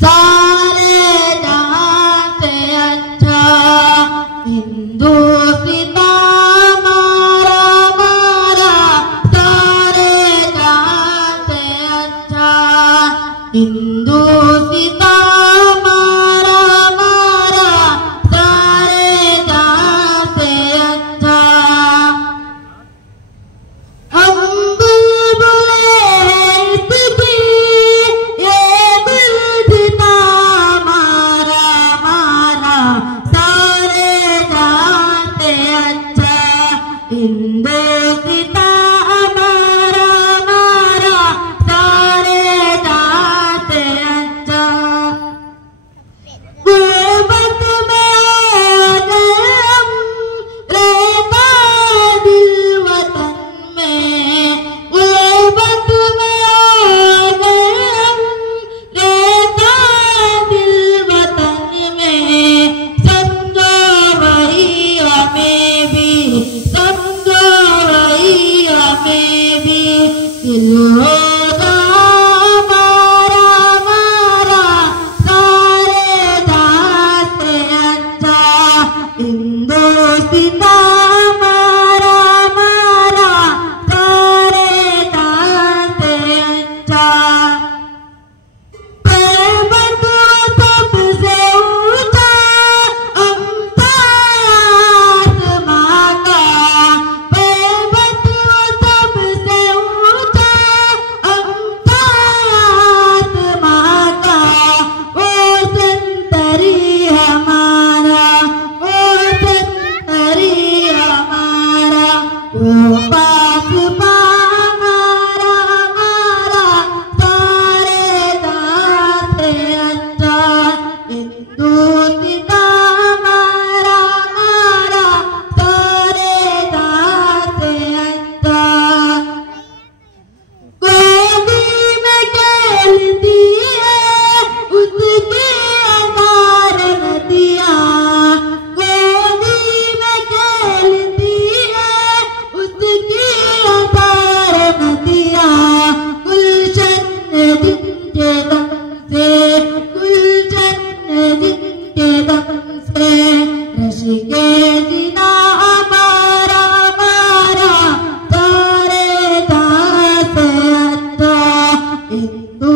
सारे जहां से अच्छा हिंदू पिता मारा मारा, सारे जहां से अच्छा हिंदू पिता मारा मारा, सारे जहां से अच्छा। हम बुलबुले इसकी ये गुलसिता मारा मारा, सारे जहां से अच्छा हिंदू पिता मारा मारा, सारे जहां से अच्छा। गुर्बत में गम रहता दिल वतन में, गुर्बत में गम रहता दिल वतन में, समझो वही हमें भी, समझो वही हमें भी, दिल होगा मारा मारा, सारे जहां से अच्छा हिंदू पिता मारा मारा, सारे जहां से अच्छा। पर्वत सबसे ऊंचा आसमां का, पर्वत सबसे ऊंचा आसमां का, वो संतरी हमारा, वो संतरी हमारा, वो पास हमारा हमारा, सारे जहां से अच्छा हिंदू पिता मारा मारा, सारे जहां से अच्छा। गोदी में खेलती है उसकी अगार नदियाँ, गोदी में खेलती है उसकी अगार नदियाँ, गुलशन जिनके दम से, गुलशन जिनके दम से, रश्के जिना मारा मारा, सारे जहां से अच्छा हिंदू